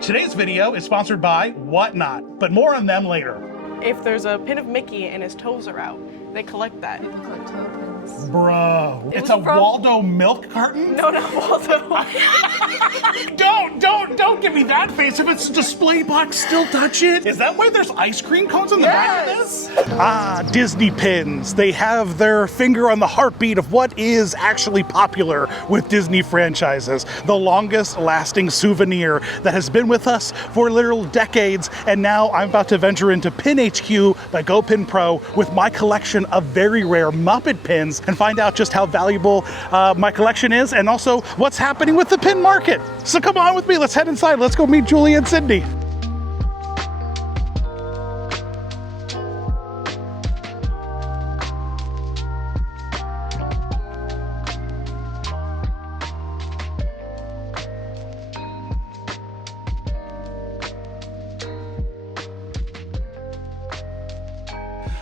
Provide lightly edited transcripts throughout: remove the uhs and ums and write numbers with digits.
Today's video is sponsored by Whatnot, but more on them later. If there's a pin of Mickey and his toes are out, they collect that. People collect toe pins. Bro, it's a Waldo milk carton? No, not Waldo. Don't give me that face. If it's a display box, still touch it. Is that why there's ice cream cones in the back of this? Ah, Disney pins. They have their finger on the heartbeat of what is actually popular with Disney franchises. The longest lasting souvenir that has been with us for literal decades. And now I'm about to venture into PinHQ by GoPinPro with my collection of very rare Muppet pins and find out just how valuable my collection is and also what's happening with the pin market. So come on with me, let's head inside. Let's go meet Julie and Cindy.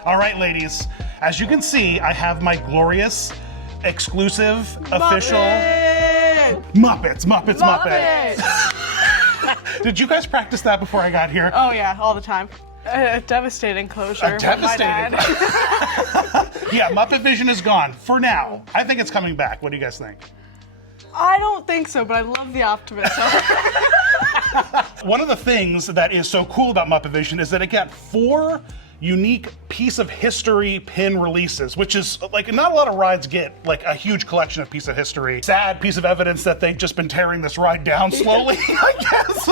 All right, ladies, as you can see, I have my glorious, exclusive, official Muppets. Did you guys practice that before I got here? Oh yeah, all the time. A devastating closure. Devastating. Yeah, Muppet Vision is gone for now. I think it's coming back. What do you guys think? I don't think so, but I love the optimism. One of the things that is so cool about Muppet Vision is that it got 4 unique piece of history pin releases, which is like not a lot of rides get like a huge collection of piece of history. Sad piece of evidence that they've just been tearing this ride down slowly, I guess.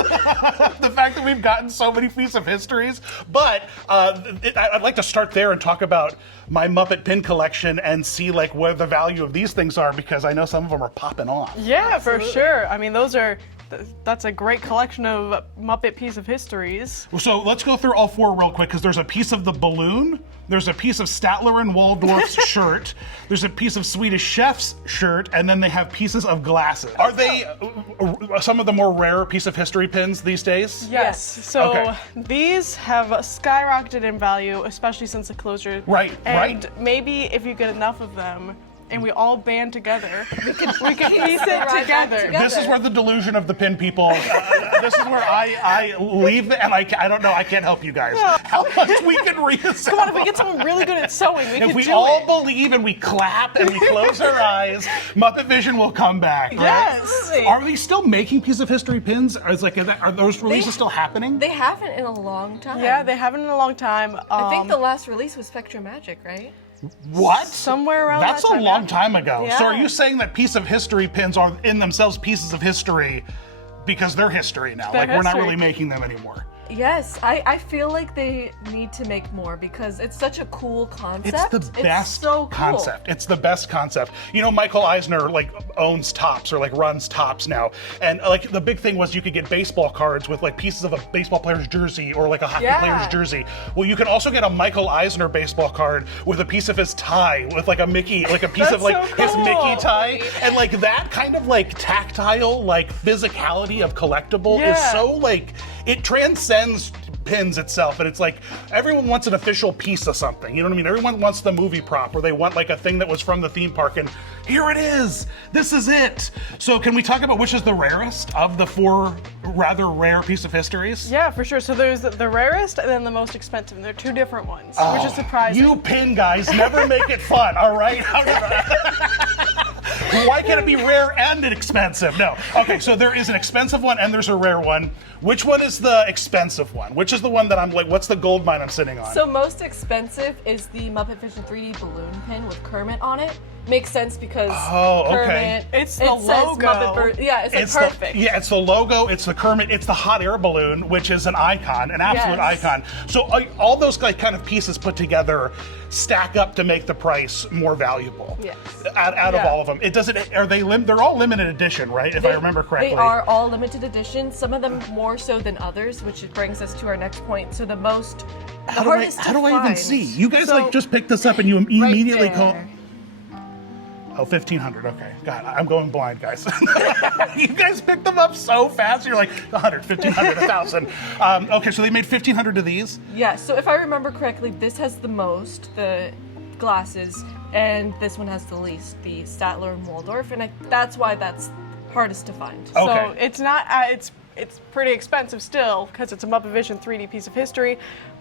The fact that we've gotten so many pieces of histories. But I'd like to start there and talk about my Muppet pin collection and see like where the value of these things are, because I know some of them are popping off. Yeah, absolutely. For sure. I mean, that's a great collection of Muppet piece of histories. So let's go through all 4 real quick, because there's a piece of the balloon, there's a piece of Statler and Waldorf's shirt, there's a piece of Swedish Chef's shirt, and then they have pieces of glasses. Are they some of the more rare piece of history pins these days? Yes. So these have skyrocketed in value, especially since the closure. Right. And maybe if you get enough of them, and we all band together, we can piece it together. This is where the delusion of the pin people, this is where I leave and I don't know, I can't help you guys. Yeah. How much we can reassemble. Come on, if we get someone really good at sewing, we can do it. If we all believe and we clap and we close our eyes, Muppet Vision will come back, right? Yes. Are they still making piece of history pins? Are those releases still happening? They haven't in a long time. Yeah, they haven't in a long time. I think the last release was Spectrum Magic, right? What? Somewhere around That's that time, a long time ago. Yeah. So are you saying that piece of history pins are in themselves pieces of history because they're history now? They're like we're not history. really making them anymore. Yes, I feel like they need to make more because it's such a cool concept. It's the best so cool. concept. It's the best concept. You know, Michael Eisner like owns Topps or like runs Topps now, and like the big thing was you could get baseball cards with like pieces of a baseball player's jersey or like a hockey player's jersey. Well, you can also get a Michael Eisner baseball card with a piece of his tie, with like a Mickey, like a piece of like so his cool. Mickey tie, and like that kind of like tactile like physicality of collectible is so like it transcends pins itself, and it's like everyone wants an official piece of something, you know what I mean? Everyone wants the movie prop, or they want like a thing that was from the theme park, and here it is, this is it. So can we talk about which is the rarest of the 4 rather rare piece of histories? Yeah, for sure. So there's the rarest and then the most expensive. They're 2 different ones, which is surprising. You pin guys never make it fun, all right? Why can't it be rare and expensive? No. Okay, so there is an expensive one and there's a rare one. Which one is the expensive one? Which is the one that I'm like, what's the gold mine I'm sitting on? So most expensive is the Muppet Vision 3D balloon pin with Kermit on it. Makes sense because Kermit. It's the it logo. It's like perfect. It's the logo, it's the Kermit, it's the hot air balloon, which is an icon, an absolute icon. So all those like kind of pieces put together stack up to make the price more valuable. Yes. Out of all of them. It doesn't, they're all limited edition, right? If I remember correctly. They are all limited edition, some of them more so than others, which brings us to our next point. So the hardest how do to I even find. see? You guys So, like just picked this up and you immediately there. call. Oh, 1,500, okay. God, I'm going blind, guys. You guys picked them up so fast, you're like 100, 1,500, 1,000. Okay, so they made 1,500 of these? Yeah, so if I remember correctly, this has the most, the glasses, and this one has the least, the Statler and Waldorf, and that's why that's hardest to find. Okay. So it's not, it's pretty expensive still because it's a Muppet Vision 3D piece of history,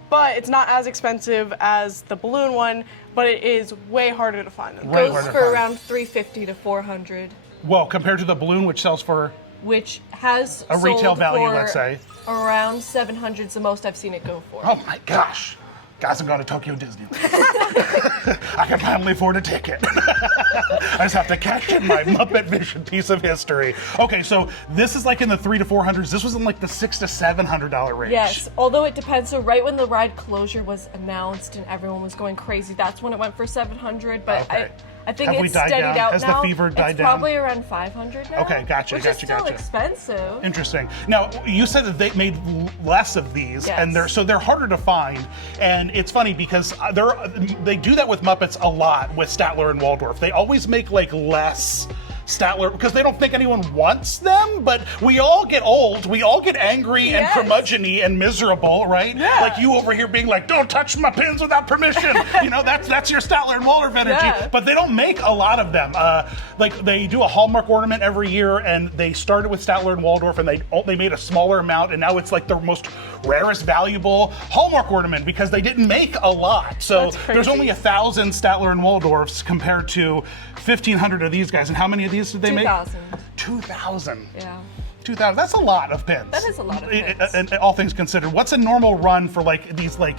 but it's not as expensive as the balloon one, but it is way harder to find them. Right. Goes for around $350 to $400. Well, compared to the balloon, which sells for Which has a retail sold value, for let's say. around $700's the most I've seen it go for. Oh my gosh. Guys, I'm going to Tokyo Disney. I can finally afford a ticket. I just have to cash in my Muppet Vision piece of history. Okay, so this is like in the $300 to $400s. This was in like the $600 to $700 range. Yes, although it depends. So right when the ride closure was announced and everyone was going crazy, that's when it went for $700. But Okay. I think Have we it's died steadied down? out Has now. the fever died it's down? probably around $500 now. Okay, gotcha, which is still gotcha. expensive. Interesting. Now, you said that they made less of these, Yes. and they're harder to find. And it's funny because they do that with Muppets a lot with Statler and Waldorf. They always make like less Statler because they don't think anyone wants them, but we all get old, we all get angry and Yes. curmudgeon-y and miserable, right? Yeah. Like you over here being like, don't touch my pins without permission. You know, that's your Statler and Waldorf energy. Yeah. But they don't make a lot of them. Like they do a Hallmark ornament every year, and they started with Statler and Waldorf, and they made a smaller amount, and now it's like the most rarest, valuable Hallmark ornament because they didn't make a lot. So That's crazy. there's only 1,000 Statler and Waldorfs compared to 1,500 of these guys. And how many of these did they make? 2,000. 2,000. Yeah. 2,000. That's a lot of pins. That is a lot of pins. And all things considered, what's a normal run for like these like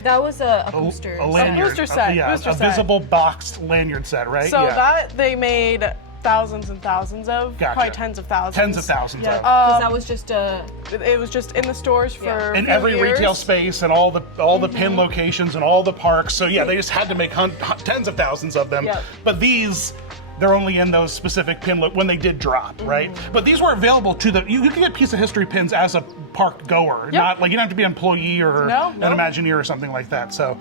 That was a booster. a lanyard? booster set, Yeah, booster a set. visible boxed lanyard set, right? So yeah. that they made thousands and thousands of, Gotcha. probably tens of thousands. Tens of thousands Yeah. of. Because that was just a. It was just in the stores for Yeah. a In few every years. retail space and all the pin locations and all the parks. So yeah, they just had to make tens of thousands of them. Yep. But these, they're only in those specific pin when they did drop, right? But these were available to the. You can get piece of history pins as a park goer, not like you don't have to be an employee or No. an Imagineer or something like that. So.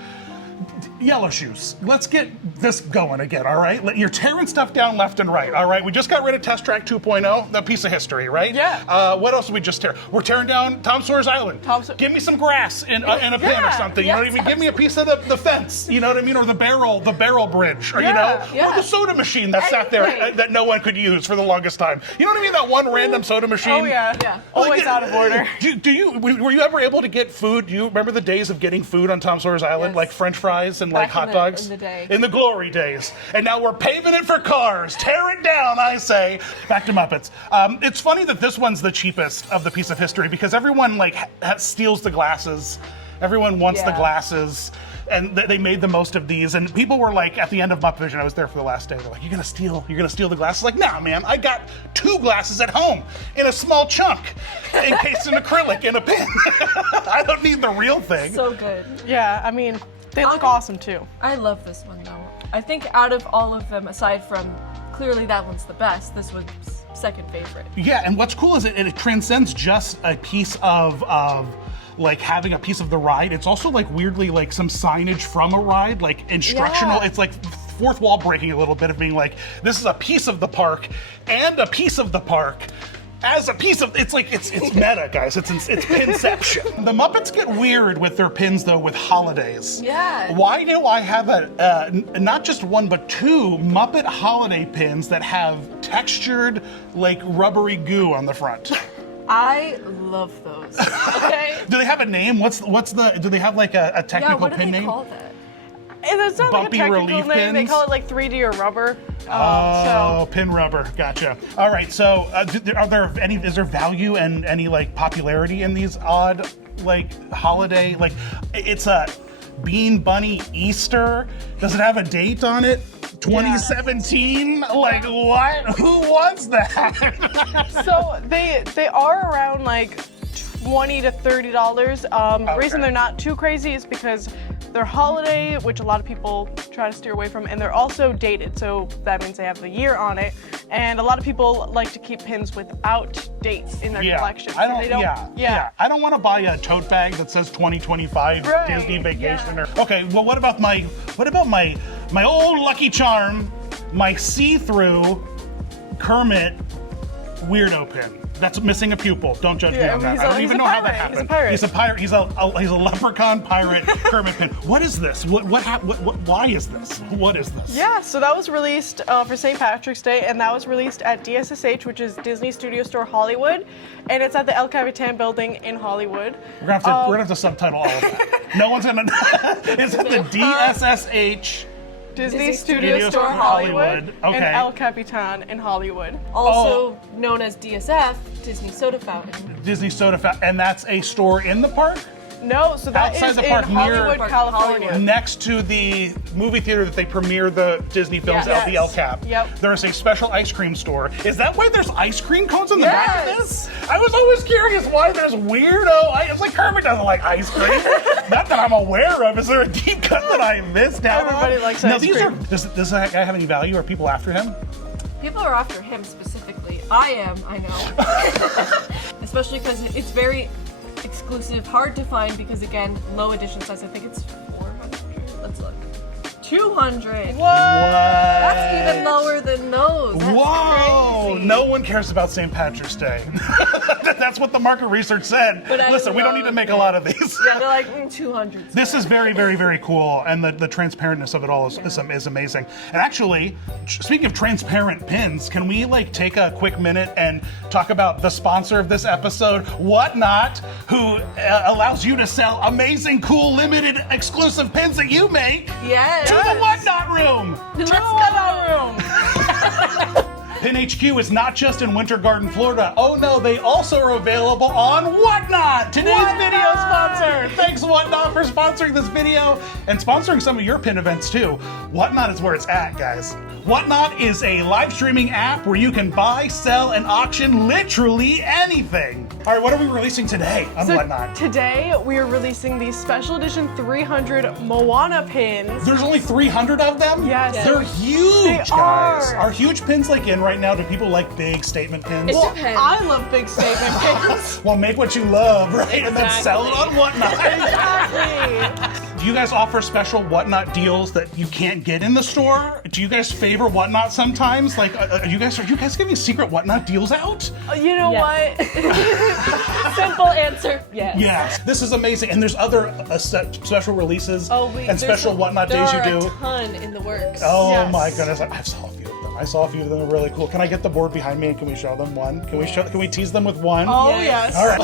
Yellow Shoes, let's get this going again, all right? You're tearing stuff down left and right, all right? We just got rid of Test Track 2.0, the piece of history, right? Yeah. What else did we just tear? We're tearing down Tom Sawyer's Island. Give me some grass in a pin or something, you know what I mean? Give me a piece of the fence, you know what I mean? Or the barrel bridge, or, you know? Or the soda machine that sat there Anything. that no one could use for the longest time. You know what I mean? That one random soda machine? Oh yeah. Yeah. Always out of order. Were you ever able to get food? Do you remember the days of getting food on Tom Sawyer's Island? Yes. Like French fries and like Back in hot the- dogs? in the day. In the glory days. And now we're paving it for cars. Tear it down, I say. Back to Muppets. It's funny that this one's the cheapest of the piece of history because everyone like steals the glasses. Everyone wants the Yeah. glasses. And they made the most of these. And people were like, at the end of Muppet Vision, I was there for the last day. They're like, you're gonna steal the glasses? Like, nah, man, I got 2 glasses at home in a small chunk, encased in acrylic in a pin. I don't need the real thing. So good. Yeah, I mean, they look awesome too. I love this one though. I think out of all of them, aside from clearly that one's the best, this one's second favorite. Yeah, and what's cool is it transcends just a piece of like having a piece of the ride. It's also like weirdly like some signage from a ride, like instructional. Yeah. It's like fourth wall breaking a little bit of being like, this is a piece of the park and a piece of the park. As a piece of, it's meta, guys. It's pinception. The Muppets get weird with their pins though with holidays. Yeah. Why do I have not just one but 2 Muppet holiday pins that have textured like rubbery goo on the front? I love those. Okay. Do they have a name? Do they have like a Yeah, technical what do pin they name? call that? And it's not like a Bumpy technical relief name. They pins? call it like 3D or rubber. Oh, pin rubber. Gotcha. All right. So, is there value and any like popularity in these odd like holiday? Like, it's a Bean Bunny Easter. Does it have a date on it? 2017? Like what? Who wants that? So they are around like $20 to $30. The reason they're not too crazy is because they're holiday, which a lot of people try to steer away from, and they're also dated. So that means they have the year on it. And a lot of people like to keep pins without dates in their collection. I don't. So they don't, yeah. I don't want to buy a tote bag that says 2025 Right, Disney Vacation. yeah. Okay. Well, what about my old Lucky Charm, my see-through Kermit weirdo pin? That's missing a pupil. Don't judge me on that. I don't he's even a know how that pirate. happened. He's a pirate. He's a leprechaun pirate Kermit pin. What is this? Why is this? What is this? Yeah, so that was released for St. Patrick's Day, and that was released at DSSH, which is Disney Studio Store Hollywood, and it's at the El Capitan building in Hollywood. We're gonna have to subtitle all of that. No one's gonna. It's at the DSSH. Disney Studio Store Hollywood, Okay. and El Capitan in Hollywood. Also known as DSF, Disney Soda Fountain. Disney Soda Fountain, and that's a store in the park? No, so that Outside is the park, in near- Hollywood, California. Next to the movie theater that they premiere the Disney films Yes. at, the El Cap. Yep. There is a special ice cream store. Is that why there's ice cream cones in the back of Yes. this? I was always curious why there's weirdo. It's like Kermit doesn't like ice cream. Not that I'm aware of. Is there a deep cut that I missed out on? Everybody likes now, ice these cream. Are, does this guy have any value? Are people after him? People are after him specifically. I know. Especially because it's very exclusive, hard to find because, again, low edition size. I think it's 400. Let's look. 200. What? That's even lower than those. That's Whoa! crazy. No one cares about St. Patrick's Day. That's what the market research said. But I Listen, we don't need to love make a it. lot of these. Yeah, they're like 200. This is very, very, very cool, and the transparentness of it all is amazing. And actually, speaking of transparent pins, can we take a quick minute and talk about the sponsor of this episode, Whatnot, who allows you to sell amazing, cool, limited, exclusive pins that you make Yes. to the Whatnot room. Let's To the go. Whatnot room. PinHQ is not just in Winter Garden, Florida. Oh no, they also are available on Whatnot, today's video sponsor. Thanks Whatnot for sponsoring this video and sponsoring some of your pin events too. Whatnot is where it's at, guys. Whatnot is a live streaming app where you can buy, sell, and auction literally anything. All right, what are we releasing today on So Whatnot? today we are releasing the special edition 300 Moana pins. There's only 300 of them? Yes. They're huge, They guys. are. Are huge pins in right now? Do people like big statement pins? It Well, depends. I love big statement pins. Well, make what you love, right? And then sell it on Whatnot. Exactly. Do you guys offer special Whatnot deals that you can't get in the store? Do you guys favor Whatnot sometimes? Are you guys giving secret Whatnot deals out? You know Yes. what? Simple answer. Yes. Yes. This is amazing. And there's other special releases and special Whatnot days you do. There are a ton in the works. Oh Yes. my goodness! I saw a few of them. I saw a few of them. They're really cool. Can I get the board behind me and can we show them one? Can we tease them with one? Oh, Yes. yes. All right.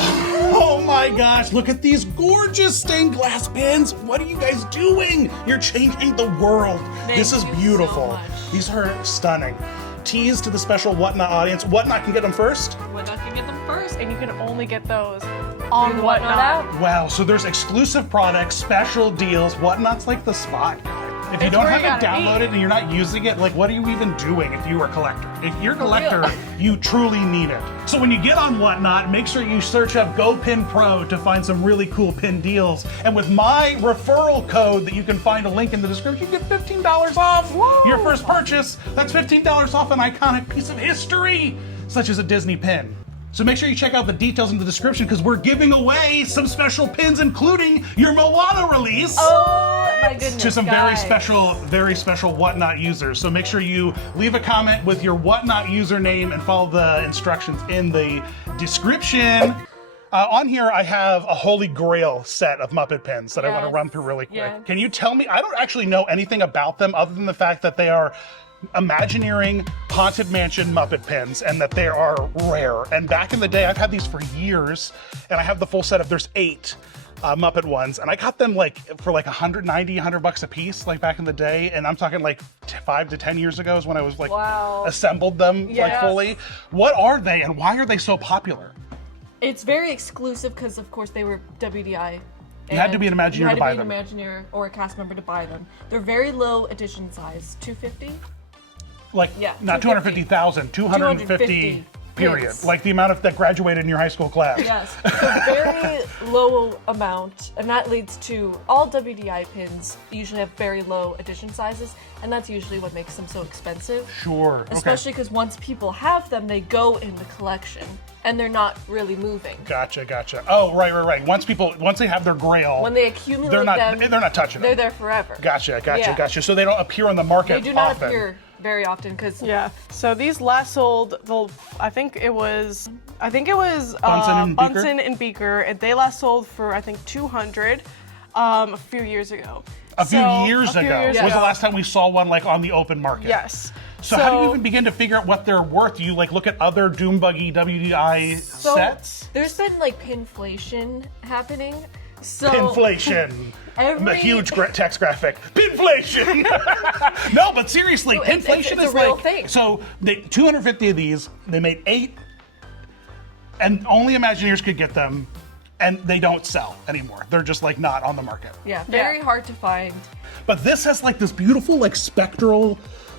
Oh my gosh, look at these gorgeous stained glass pins. What are you guys doing? You're changing the world. This is you so beautiful. much. These are stunning. Tease to the special Whatnot audience. Whatnot can get them first? Whatnot can get them first. And you can only get those on the Whatnot. Whatnot app. Wow, so there's exclusive products, special deals. Whatnot's like the spot, guys. If you It's don't where have you it gotta downloaded and you're not using it, what are you even doing if you are a collector? If you're a collector, you truly need it. So when you get on Whatnot, make sure you search up GoPinPro to find some really cool pin deals. And with my referral code that you can find a link in the description, you get $15 off your first purchase. That's $15 off an iconic piece of history, such as a Disney pin. So make sure you check out the details in the description because we're giving away some special pins, including your Moana release. Oh my goodness. To some guys. very special Whatnot users. So make sure you leave a comment with your Whatnot username and follow the instructions in the description. On here, I have a holy grail set of Muppet pins that I want to Yes. run through really quick. Yes. Can you tell me? I don't actually know anything about them other than the fact that they are Imagineering Haunted Mansion Muppet pins and that they are rare. And back in the day, I've had these for years, and I have the full set of, there's 8 Muppet ones, and I got them for $190, $100 a piece, back in the day. And I'm talking 5 to 10 years ago is when I was Wow. assembled them Yes. fully. What are they and why are they so popular? It's very exclusive because, of course, they were WDI. You had to be an and Imagineer you had to buy be an them. Imagineer or a cast member to buy them. They're very low edition size, 250. Yeah, Not 250,000, 250 period. pins. Like the amount that graduated in your high school class. Yes, a very low amount, and that leads to all WDI pins usually have very low edition sizes, and that's usually what makes them so expensive. Sure. Okay. Especially because once people have them, they go in the collection. and they're not really moving. Gotcha. Oh, right. Once they have their grail, When they accumulate they're not touching they're them. there forever. Gotcha. So they don't appear on the market They do not often. appear very often because Yeah. So these last sold. I think it was Bunsen and Beaker, and they last sold for I think 200 a few years ago. A few years ago was the last time we saw one like on the open market. Yes. So how do you even begin to figure out what they're worth? Do you like look at other Doom Buggy WDI sets? There's been like pinflation happening. So Pinflation. A huge text graphic. Pinflation. No, but seriously, pinflation it's is a real like thing. so. 250 of these. They made 8, and only Imagineers could get them, and they don't sell anymore. They're just like not on the market. Yeah, very hard to find. But this has like this beautiful like spectral,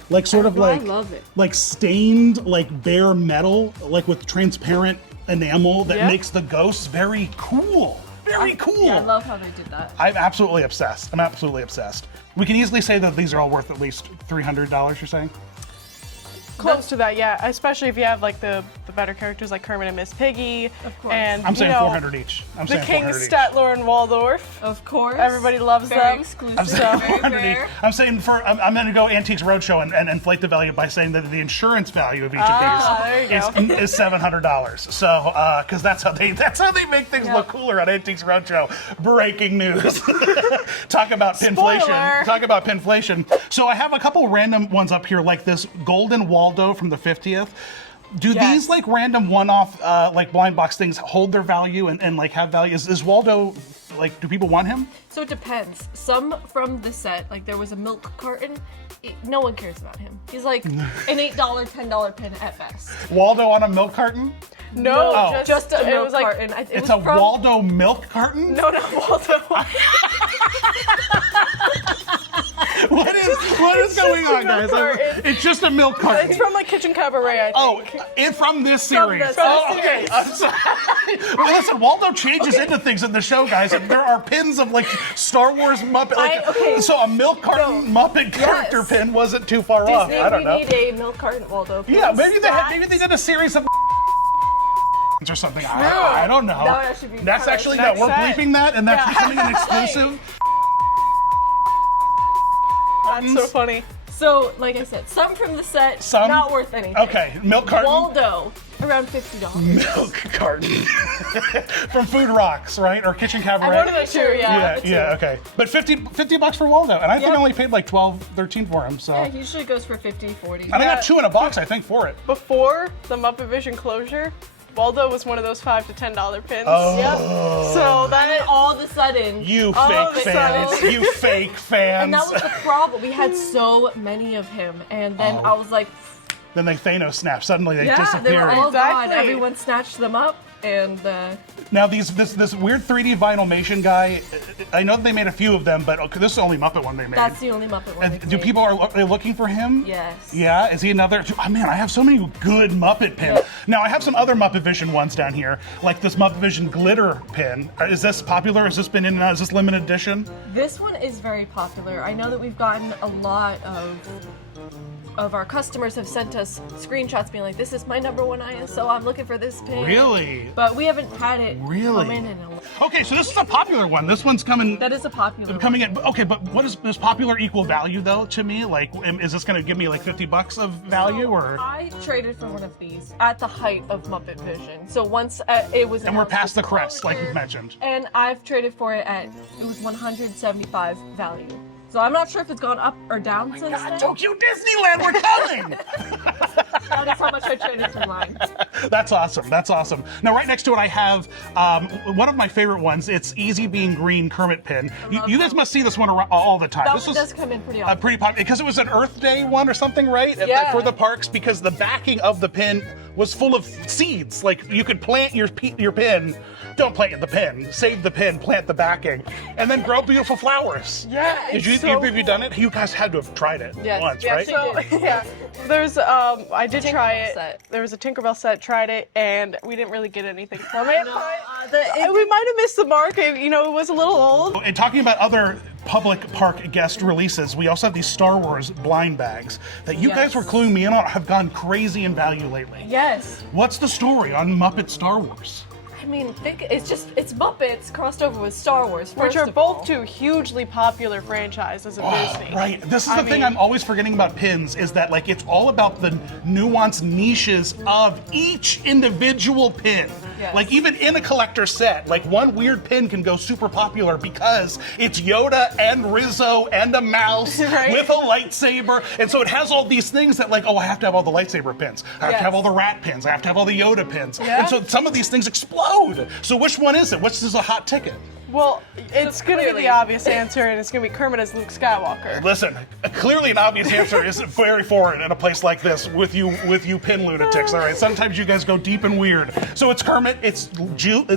like sort of like I love it. like stained like bare metal like with transparent enamel that makes the ghosts very cool. Very cool. Yeah, I love how they did that. I'm absolutely obsessed. We can easily say that these are all worth at least $300, you're saying? Close to that, yeah. Especially if you have like the better characters like Kermit and Miss Piggy. Of course. And I'm saying you know, 400 each. the King Statler and Waldorf. Of course. Everybody loves very them. Exclusive. I'm saying Very 400 each. rare. I'm saying I'm going to go Antiques Roadshow and inflate the value by saying that the insurance value of each there you of these is $700. So, because that's how they make things look cooler on Antiques Roadshow. Breaking news. Talk about pinflation. Spoiler. Talk about pinflation. So I have a couple random ones up here, like this Golden Waldo from the 50th. Do these like random one-off like blind box things hold their value and like have value? Is Waldo like? Do people want him? So it depends. Some from the set, like there was a milk carton. No one cares about him. He's like an $8, $10 pin at best. Waldo on a milk carton? No, Oh. Just a it milk was like carton. It's a Waldo milk carton? no, not Waldo. What is going on, guys? carton. It's just a milk carton. It's from like Kitchen Cabaret, I think. It's from this series. this Okay. I'm sorry. Well, listen, Waldo changes into things in the show, guys, and there are pins of like Star Wars Muppet. Like, so a milk carton Muppet character pin wasn't too far off. I don't know. We need a milk carton Waldo. Yeah, please. maybe they did a series of or something. I don't know. That would actually be That's fun. actually Next we're set. bleeping that, and that's becoming an exclusive. That's so funny. So, like I said, some from the set, Some? not worth anything. Okay, milk carton. Waldo, around $50. Milk carton from Food Rocks, right? Or Kitchen Cabaret. One of the two, Yeah, okay. But 50 bucks for Waldo, and I think I only paid like 12, 13 for him. So, Yeah, it usually goes for 50, 40. and I got 2 in a box, I think, for it. Before the Muppet Vision closure, Waldo was one of those $5 to $10 pins. Oh. Yep. So And that then all of a sudden, You Oh, fake they fans! started- You fake fans! and that was the problem. We had so many of him, and then I was like, Then they Thanos snap. Suddenly they yeah, disappear. they were all gone. Exactly. Everyone snatched them up, and Now this weird 3D Vinylmation guy, I know they made a few of them, but this is the only Muppet one they made. that's the only Muppet one. And they've do made. people are they looking for him? Yes. Yeah, is he another? Oh man, I have so many good Muppet pins. Yeah. Now I have some other Muppet Vision ones down here, like this Muppet Vision glitter pin. Is this popular? Has this been in? Is this limited edition? This one is very popular. I know that we've gotten a lot of our customers have sent us screenshots being like, this is my #1 ISO, I'm looking for this pin. Really? But we haven't had it Really? come in a while. Okay, so this is a popular one. This one's coming. That is a popular one. Coming in. Okay, but what does popular equal value though to me? Like, is this going to give me like 50 bucks of value or? I traded for one of these at the height of Muppet Vision. So once it was And we're announced past the as crest, like closure, you've mentioned. And I've traded for it at, it was 175 value. So I'm not sure if it's gone up or down since then. Tokyo Disneyland, we're coming! That is how much I traded for mine. That's awesome. That's awesome. Now, right next to it, I have one of my favorite ones. It's Easy Being Green Kermit pin. You guys must see this one all the time. That this one does come in pretty often. pretty popular because it was an Earth Day one or something, right? Yeah. For the parks, because the backing of the pin was full of seeds. Like you could plant your pin. Don't plant the pin. Save the pin. Plant the backing, and then grow beautiful flowers. Yeah, Did you it's so have you done it? You guys had to have tried it once, we right? actually did. yeah, there's I did try Tinkerbell it. set. There was a Tinkerbell set, tried it, and we didn't really get anything from it. No, We might have missed the mark. You know, it was a little old. And talking about other public park guest releases, we also have these Star Wars blind bags that you guys were cluing me in on have gone crazy in value lately. Yes. What's the story on Muppet Star Wars? I mean, it's Muppets crossed over with Star Wars, Which are both two hugely popular franchises of Disney. Right. This is the thing I'm always forgetting about pins is that like it's all about the nuanced niches of each individual pin. Yes. Like even in a collector set, like one weird pin can go super popular because it's Yoda and Rizzo and a mouse Right. with a lightsaber. And so it has all these things that like, oh, I have to have all the lightsaber pins. I have to have all the rat pins. I have to have all the Yoda pins. Yeah. And so some of these things explode. So which one is it? Which is a hot ticket? Well, it's going to be clearly- the obvious answer, and it's going to be Kermit as Luke Skywalker. Listen, clearly an obvious answer is very foreign in a place like this with you pin lunatics. All right, sometimes you guys go deep and weird. So it's Kermit, it's Luke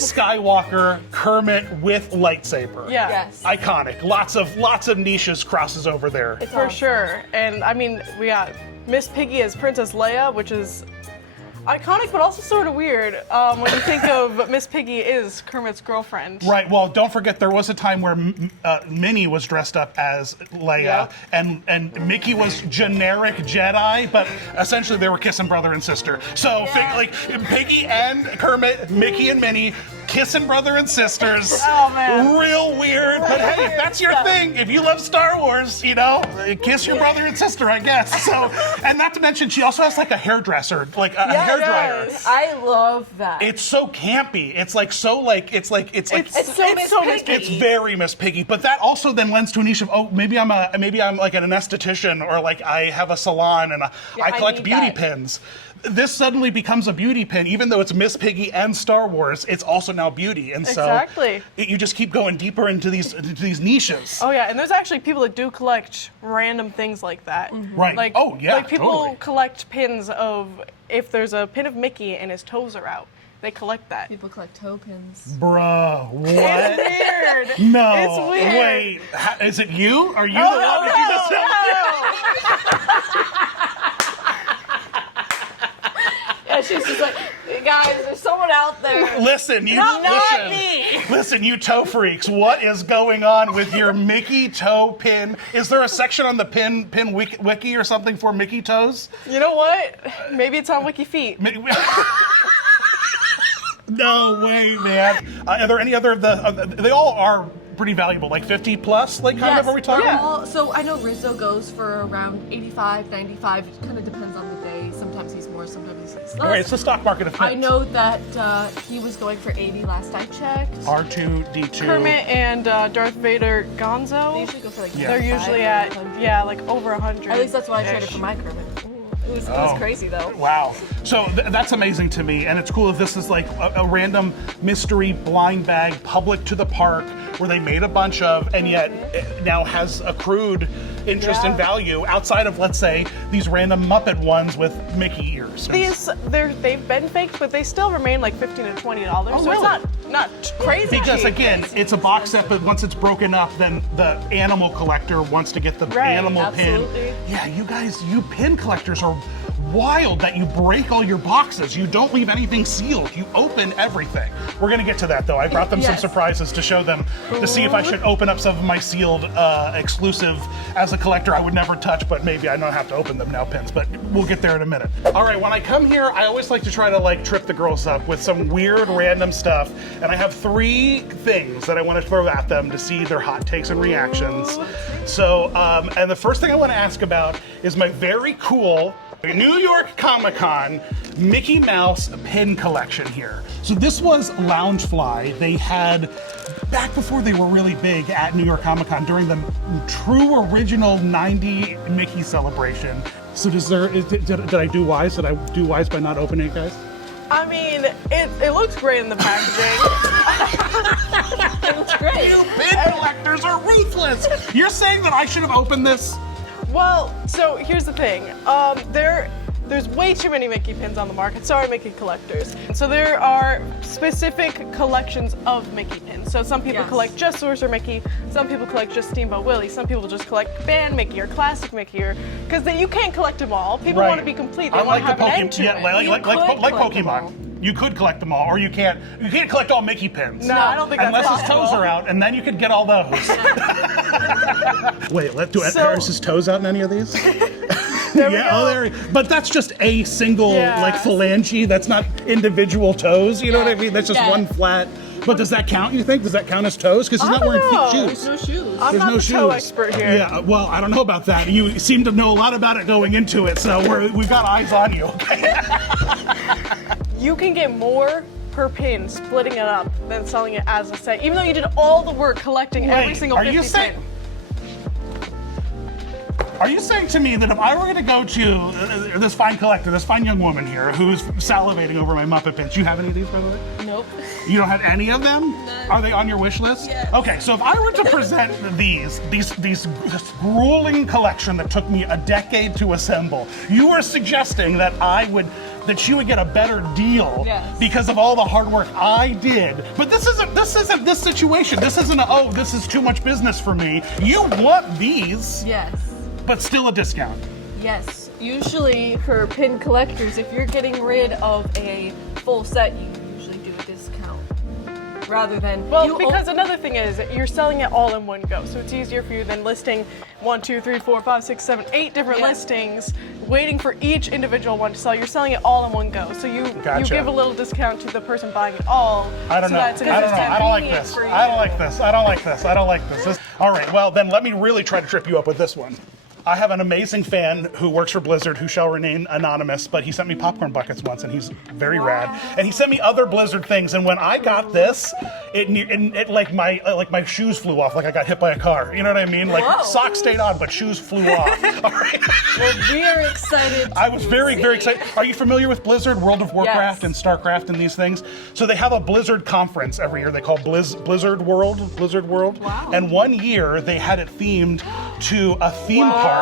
Skywalker, Kermit with lightsaber. Yeah. Yes. Iconic. Lots of niches crosses over there. It's For awesome. sure. And I mean, we got Miss Piggy as Princess Leia, which is iconic, but also sort of weird when you think of Miss Piggy is Kermit's girlfriend. Right. Well, don't forget there was a time where Minnie was dressed up as Leia, and Mickey was generic Jedi, but essentially they were kissing brother and sister. So like Piggy and Kermit, Mickey and Minnie, kissing brother and sisters. Oh, man. Real weird. But hey, if that's your thing, if you love Star Wars, you know, kiss your brother and sister, I guess. So, and not to mention, she also has like a hairdresser, like a hairdryer. yes. I love that. It's so campy. It's like so like it's so Miss Piggy. it's very Miss Piggy, but that also then lends to a niche of maybe I'm like an esthetician or like I have a salon and I collect need beauty that. pins. This suddenly becomes a beauty pin, even though it's Miss Piggy and Star Wars. It's also now beauty, and so Exactly. you just keep going deeper into these niches. Oh yeah, and there's actually people that do collect random things like that. Right. Like, Oh, yeah, Like people totally. collect pins of if there's a pin of Mickey and his toes are out, they collect that. People collect toe pins. Bruh, what? It's weird. No, It's weird. wait. Is it you? Are you the one? Did you just Yeah, she's just like, guys, there's someone out there. Listen, Not me. Listen, you toe freaks, what is going on with your Mickey toe pin? Is there a section on the pin wiki or something for Mickey toes? You know what? Maybe it's on Wiki Feet. No way, man. Are there any other of the? They all are pretty valuable, like 50 plus, like kind of. Are we talking? Yeah. So I know Rizzo goes for around 85, 95. It kind of depends on the day. Sometimes he's more, sometimes he's less. All right, it's the stock market of pins. I know that he was going for 80 last I checked. R2D2. Kermit and Darth Vader Gonzo. They usually go for like They're 95 usually or at 100. like over 100. At least that's why I traded for my Kermit. It was crazy though. Wow. So that's amazing to me, and it's cool if this is like a random mystery blind bag public to the park where they made a bunch of, and yet it now has accrued interest and value outside of, let's say, these random Muppet ones with Mickey ears. They've been faked, but they still remain like $15 to $20. So really? it's not crazy. Because cheap. again, it's a box set, but once it's broken up, then the animal collector wants to get the animal absolutely. pin. Yeah, you guys, you pin collectors are wild that you break all your boxes. You don't leave anything sealed. You open everything. We're gonna get to that though. I brought them some Yes. surprises to show them, to see if I should open up some of my sealed exclusive as a collector I would never touch, but maybe I don't have to open them now pins, but we'll get there in a minute. All right, when I come here, I always like to try to like trip the girls up with some weird random stuff, and I have 3 things that I want to throw at them to see their hot takes and reactions. So, and the first thing I want to ask about is my very cool New York Comic-Con Mickey Mouse pin collection here. So this was Loungefly. They had, back before they were really big at New York Comic-Con, during the true original 90 Mickey celebration. So did I do wise? Did I do wise by not opening it, guys? I mean, it looks great in the packaging. It looks great. You pin collectors are ruthless! You're saying that I should have opened this? Well, so here's the thing. There's way too many Mickey pins on the market. Sorry, Mickey collectors. So there are specific collections of Mickey pins. So some people collect just Sorcerer Mickey. Some people collect just Steamboat Willie. Some people just collect Band Mickey or Classic Mickey, or because you can't collect them all. People want to be complete. They want to have an end to it. Like Pokemon. You could collect them all, or you can't. You can't collect all Mickey pins. No, I don't think that's unless his possible. toes are out, and then you could get all those. Wait, are his toes out in any of these? There we Yeah, go. there. But that's just a single Yeah. like phalange. That's not individual toes. You know what I mean? That's just Yeah. one flat. But does that count? You think? Does that count as toes? Because he's not wearing know. shoes. No shoes. I'm There's not no the toe shoes. expert here. Yeah, well, I don't know about that. You seem to know a lot about it going into it, so we've got eyes on you. Okay. You can get more per pin splitting it up than selling it as a set, even though you did all the work collecting every Wait, single are 50 you saying? pin. Are you saying to me that if I were going to go to this fine collector, this fine young woman here who's salivating over my Muppet pins, you have any of these, by the way? Nope. You don't have any of them? None. Are they on your wish list? Yes. Okay, so if I were to present this grueling collection that took me a decade to assemble, you are suggesting that you would get a better deal Yes. because of all the hard work I did. But this isn't this situation. This isn't this is too much business for me. You want these, Yes. but still a discount. Yes. Usually for pin collectors, if you're getting rid of a full set, you usually do a discount rather than Well, because another thing is you're selling it all in one go, so it's easier for you than listing 1, 2, 3, 4, 5, 6, 7, 8 different Yeah. listings, waiting for each individual one to sell. You're selling it all in one go, so you Gotcha. give a little discount to the person buying it all. I don't so know. That's I don't know. I don't like convenient this. for you. I don't like this. I don't like this. I don't like this. All right. Well, then let me really try to trip you up with this one. I have an amazing fan who works for Blizzard who shall remain anonymous, but he sent me popcorn buckets once, and he's very rad. And he sent me other Blizzard things. And when I got this, it like my shoes flew off, like I got hit by a car. You know what I mean? Like Whoa. socks stayed on, but shoes flew off. All right. Well, we are excited. I was very, very excited. Are you familiar with Blizzard, World of Warcraft, Yes. and StarCraft, and these things? So they have a Blizzard conference every year. They call Blizzard World. Wow. And one year they had it themed to a theme park,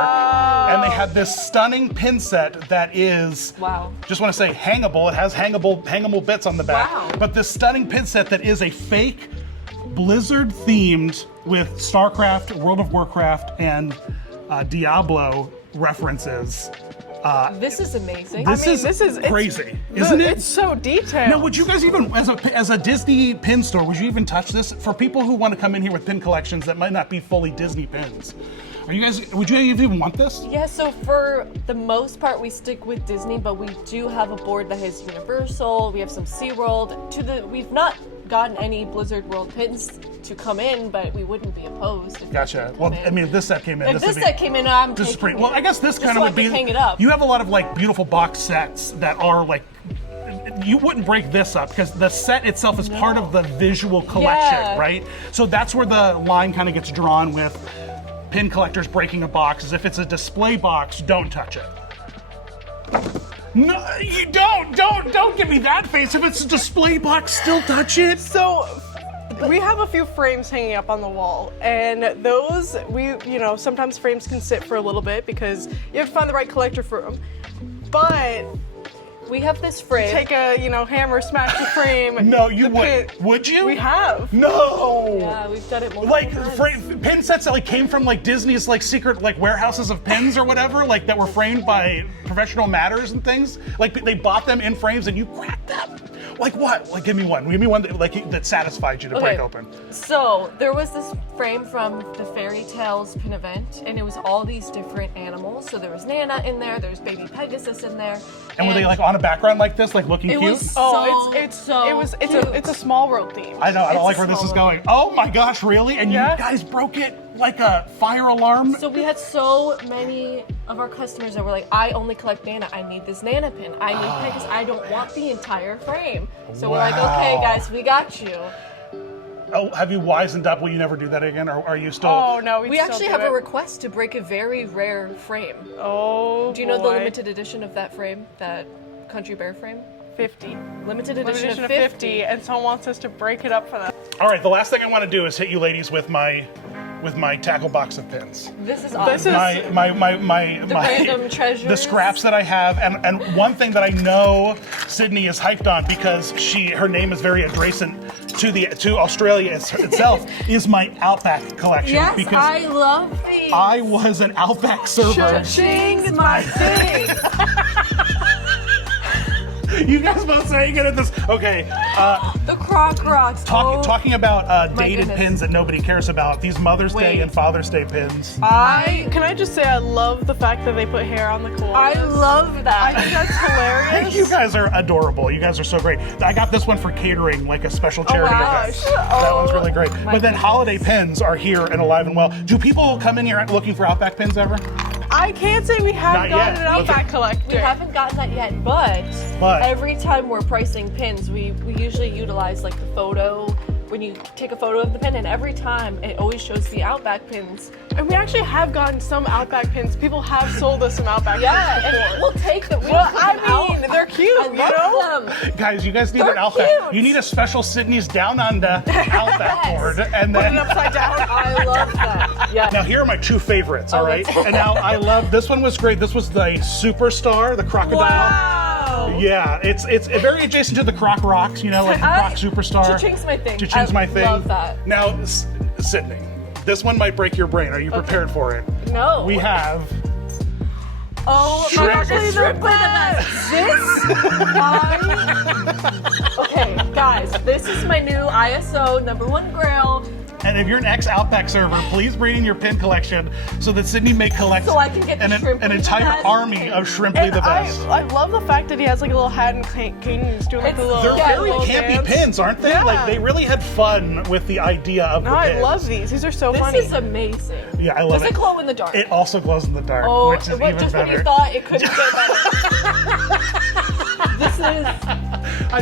and they had this stunning pin set that is, Wow. just want to say, hangable. It has hangable bits on the back. Wow. But this stunning pin set that is a fake Blizzard themed with StarCraft, World of Warcraft, and Diablo references. This is amazing. This is it's- crazy, isn't it? It's so detailed. Now, would you guys even, as a Disney pin store, would you even touch this for people who want to come in here with pin collections that might not be fully Disney pins? Would you even want this? Yeah, so for the most part, we stick with Disney, but we do have a board that has Universal. We have some SeaWorld. We've not gotten any Blizzard World pins to come in, but we wouldn't be opposed. If Gotcha. they Well, come in. I mean, if this set came in, if this this would be, set came in, I'm this is taking pretty. it. Well, I guess this Just kind so of I would be. can hang it up. You have a lot of like beautiful box sets that are like. You wouldn't break this up because the set itself is part of the visual collection, Yeah. right? So that's where the line kind of gets drawn with pin collectors breaking a box. Is if it's a display box, don't touch it. No, you don't give me that face. If it's a display box, still touch it. So we have a few frames hanging up on the wall, and those sometimes frames can sit for a little bit because you have to find the right collector for them. But We have this frame. take a hammer, smash the frame. No, you the wouldn't. pin- Would you? We have. No. Yeah, we've done it multiple Like times. pin sets that like came from like Disney's like secret like warehouses of pins or whatever, like that were framed by professional matters and things. Like they bought them in frames and you cracked them. Like what? Like give me one that satisfied you to break open. So there was this frame from the Fairy Tales pin event, and it was all these different animals. So there was Nana in there, there's baby Pegasus in there. And were they like on a background like this, like looking It cute? was Oh, so it's cute. a small world theme. I know. I don't It's like a where this is small going. Oh my gosh, really? And Yeah. you guys broke it like a fire alarm? So we had so many of our customers that were like, I only collect Nana. I need this Nana pin. I need Pegasus. I don't want the entire frame. So we're like, okay, Wow. guys, we got you. Oh, have you wisened up? Will you never do that again, or are you still? Oh no, We actually have a request to break a very rare frame. Oh, Do you know the boy. limited edition of that frame? That Country Bear frame? 50. Limited Limited edition edition of 50, and someone wants us to break it up for them. All right. The last thing I want to do is hit you ladies with my tackle box of pins. This is awesome. This is- my random treasures. the scraps that I have, and one thing that I know Sydney is hyped on because her name is very adjacent to Australia itself is my Outback collection. Yes, because I love these. I was an Outback server. Cha-ching's my thing. You guys both saying it at this. Okay. The Croc Rocks. Talking about dated goodness. pins that nobody cares about. These Mother's Day Wait. and Father's Day pins. Can I just say I love the fact that they put hair on the koalas. I love that. I think that's hilarious. You guys are adorable. You guys are so great. I got this one for catering, like a special charity wow. event. That one's really great. my But then goodness. holiday pins are here and alive and well. Do people come in here looking for Outback pins ever? I can't say we Not haven't gotten yet. an Outback collector. We haven't gotten that yet, but every time we're pricing pins, we usually utilize like the photo, when you take a photo of the pin, and every time it always shows the Outback pins. And we actually have gotten some Outback pins. People have sold us some Outback pins And before. we'll take them. Well, I mean, they're cute, I you know? love them. Guys, you guys need They're an Outback. cute. You need a special Sydney's Down Under Outback Yes. board. And Put then it upside down. I love that. Yeah. now here are my two favorites, all right? that's- And now I love, this one was great. This was the Superstar, the crocodile. Wow. Yeah, it's very adjacent to the Croc Rocks, you know, like the Croc Superstar. Cha-ching's my thing. Cha-ching's my thing. Love that. Now, Sydney, this one might break your brain. Are you prepared for it? No. We have Oh, Shrimp. actually, It's they're strictly the best. This, okay, guys, this is my new ISO #1 grail. And if you're an ex-Outback server, please bring in your pin collection so that Sydney may collect So I can get the an Shrimply entire the Best army pin. of Shrimply And the Best. I love the fact that he has like a little hat and cane and he's doing like the little. They're Yeah, very little campy dance. pins, aren't they? Yeah. Like, they really had fun with the idea of No, the I pins. love these. These are so This funny. is amazing. Yeah, I love Does it. it glow in the dark? It also glows in the dark, Oh, which is what, even just better. when you thought it couldn't get better. This is.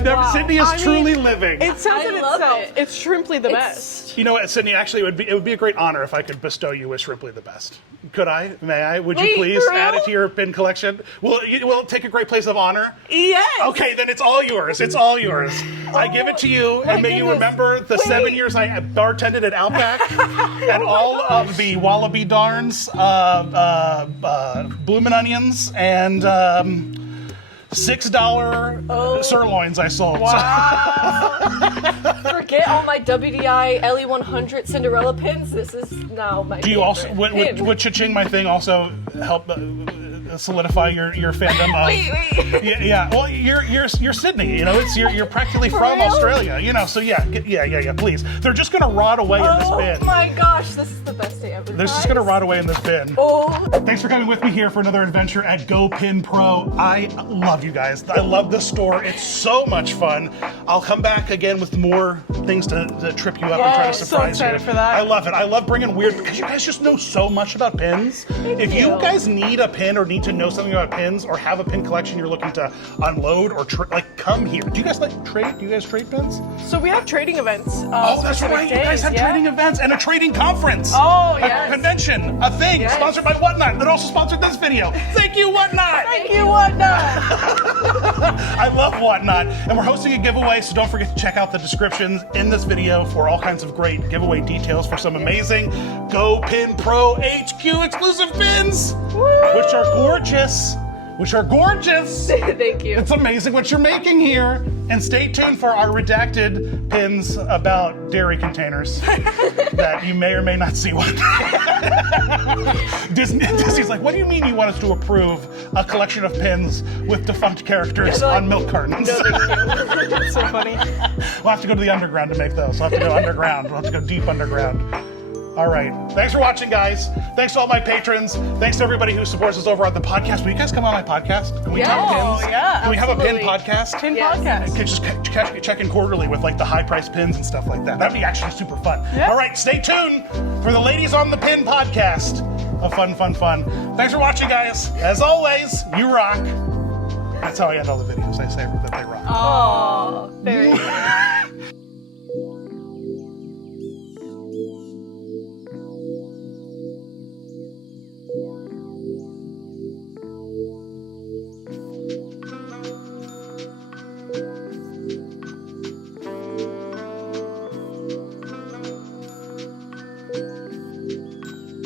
Wow. Sydney is I mean, truly living. It says I it love itself. it. It's Shrimply the It's- best. You know what, Sydney? Actually, it would be a great honor if I could bestow you with Shrimply the Best. Could I? May I? Would you Wait, please for add real? it to your pin collection? Will it take a great place of honor? Yes. Okay, then it's all yours. It's all yours. I give it to you, and may you goodness. remember the 7 years I bartended at Outback and all of the wallaby darns, bloomin' onions, and $6 sirloins I sold. Forget all my WDI LE100 Cinderella pins. This is now my. Do you also favorite pin. would cha-ching my thing also help solidify your fandom of? Wait. Yeah. Well, you're Sydney. You know, you're practically from real? Australia. You know, so yeah. Please, they're just gonna rot away in this Oh bin. my gosh, this is the best day ever. They're just guys. gonna rot away in this bin. Oh. Thanks for coming with me here for another adventure at GoPinPro. I love you guys. I love this store. It's so much fun. I'll come back again with more things to trip you up and try to Yes, so surprise excited you. for that. I love it. I love bringing weird, because you guys just know so much about pins. If you you. guys need a pin or need to know something about pins or have a pin collection you're looking to unload or come here. Do you guys trade? Do you guys trade pins? So we have trading events. Oh, that's specific right. You guys days, have yeah. trading events and a trading conference. Oh, A yes. convention, a thing, Yes. sponsored by Whatnot, that also sponsored this video. Thank you, Whatnot. Thank you, Whatnot. I love Whatnot, and we're hosting a giveaway, so don't forget to check out the descriptions in this video for all kinds of great giveaway details for some amazing GoPinPro HQ exclusive pins, which are gorgeous. Thank you. It's amazing what you're making here. And stay tuned for our redacted pins about dairy containers that you may or may not see one. Disney's like, what do you mean you want us to approve a collection of pins with defunct characters on milk cartons? That's so funny. We'll have to go to the underground to make those. We'll have to go underground. We'll have to go deep underground. All right. Thanks for watching, guys. Thanks to all my patrons. Thanks to everybody who supports us over on the podcast. Will you guys come on my podcast? Can we talk Yes. pins? Oh, yeah, Can we have a pin absolutely. podcast? Pin Yes. podcast. Could just check in quarterly with like the high price pins and stuff like that. That'd be actually super fun. Yeah. All right, stay tuned for the Ladies on the Pin podcast. Fun. Thanks for watching, guys. As always, you rock. That's how I end all the videos. I say that they rock. Oh, very.